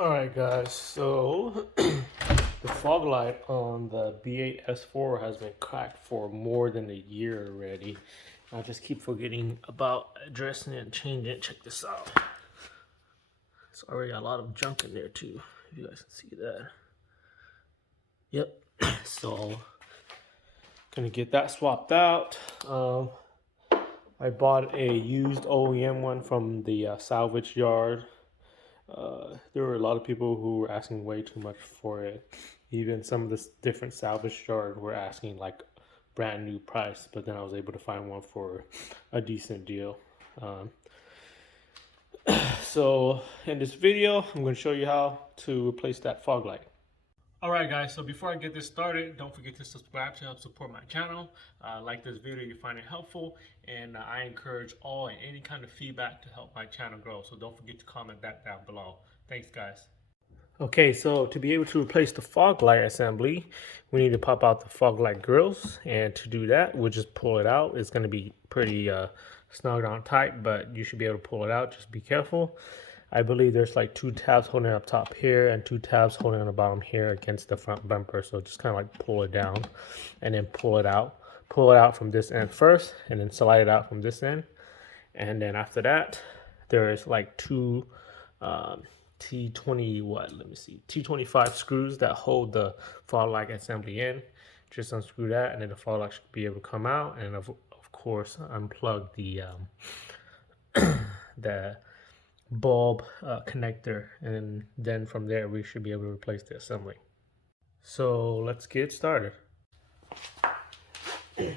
Alright guys, so the fog light on the B8 S4 has been cracked for more than a year already. I just keep forgetting about addressing it and changing it. Check this out. It's already a lot of junk in there too, if you guys can see that. Yep, so gonna get that swapped out. I bought a used OEM one from the salvage yard. There were a lot of people who were asking way too much for it. Even some of the different salvage yard were asking like brand new price, but then I was able to find one for a decent deal. So in this video, I'm going to show you how to replace that fog light. Alright guys, so before I get this started, don't forget to subscribe to help support my channel. Like this video, you find it helpful, and I encourage all and any kind of feedback to help my channel grow. So don't forget to comment that down below. Thanks guys. Okay, so to be able to replace the fog light assembly, we need to pop out the fog light grills, and to do that, we'll just pull it out. It's going to be pretty snug on tight, but you should be able to pull it out. Just be careful. I believe there's like 2 tabs holding up top here and 2 tabs holding on the bottom here against the front bumper. So just kind of like pull it down and then pull it out. Pull it out from this end first and then slide it out from this end. And then after that, there's like 2 T20 T25 screws that hold the fog light assembly in. Just unscrew that and then the fog light should be able to come out. And of course, unplug the the bulb connector, and then from there we should be able to replace the assembly. So let's get started. There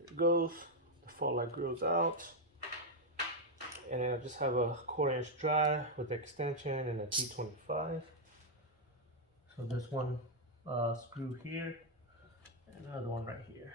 it goes. The fog light grill's out, and then I just have a 1/4-inch drive with the extension and a T25. So this one screw here, and another one right here.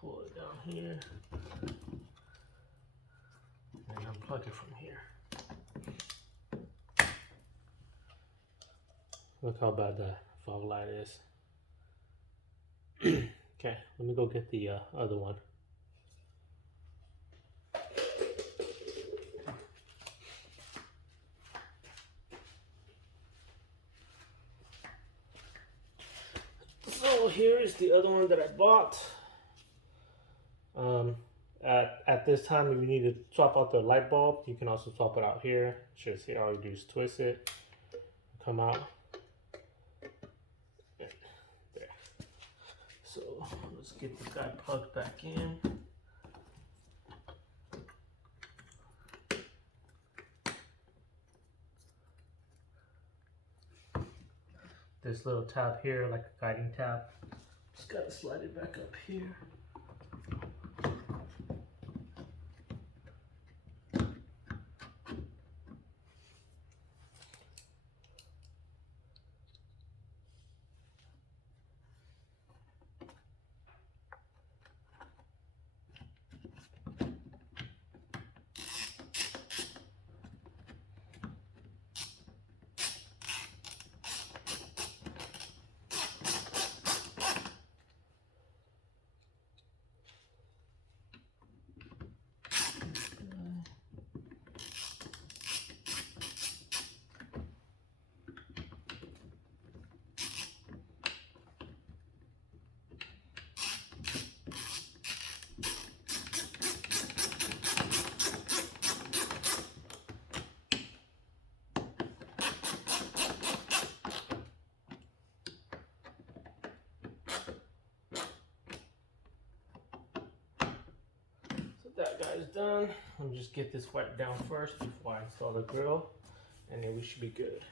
Pull it down here and unplug it from here. Look how bad the fog light is. Okay, let me go get the other one. So here is the other one that I bought. At this time, if you need to swap out the light bulb, you can also swap it out here. Just here, all you do is twist it, come out. There. So let's get this guy plugged back in. This little tab here, like a guiding tab, just gotta slide it back up here. That guy's done. Let me just get this wiped down first before I install the grill, and then we should be good.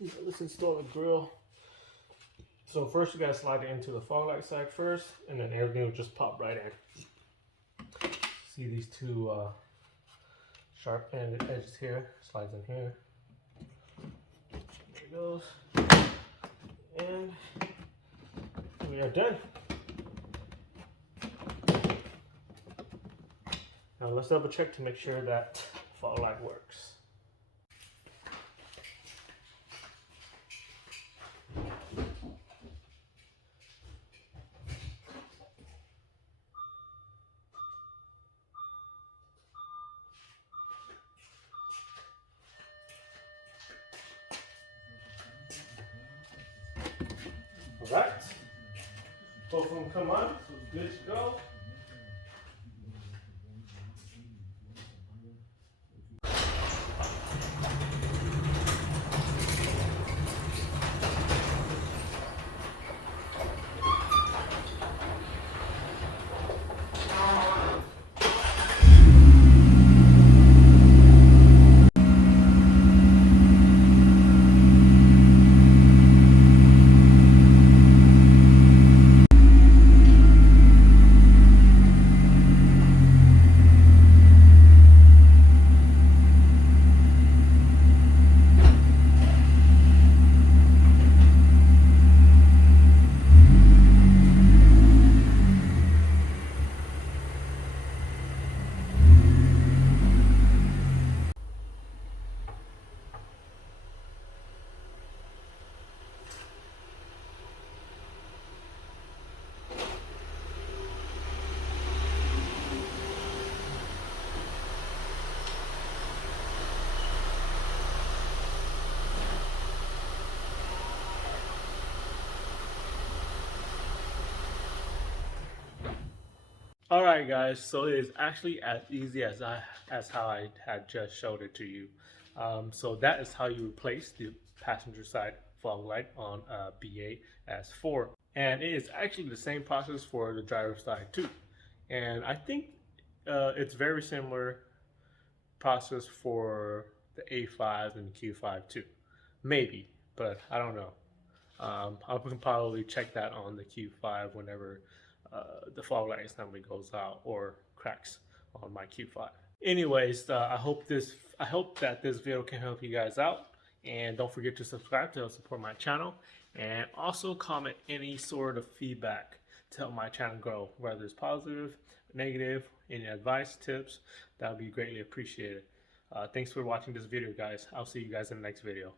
let's install the grill. So first we gotta slide it into the Foglight side first, and then everything will just pop right in. See these two sharp ended edges here, slides in here. There it goes. And we are done. Now let's double check to make sure that Foglight works. Alright, both of them come on, so it's good to go. Alright guys, so it is actually as easy as how I had just showed it to you. So that is how you replace the passenger side fog light on a B8 S4. And it is actually the same process for the driver's side too. And I think it's very similar process for the A5 and the Q5 too. Maybe, but I don't know. I can probably check that on the Q5 whenever the fog light assembly goes out or cracks on my Q5. Anyways, I hope that this video can help you guys out, and don't forget to subscribe to help support my channel, and also comment any sort of feedback to help my channel grow, whether it's positive, negative, any advice, tips. That would be greatly appreciated. Thanks for watching this video, guys. I'll see you guys in the next video.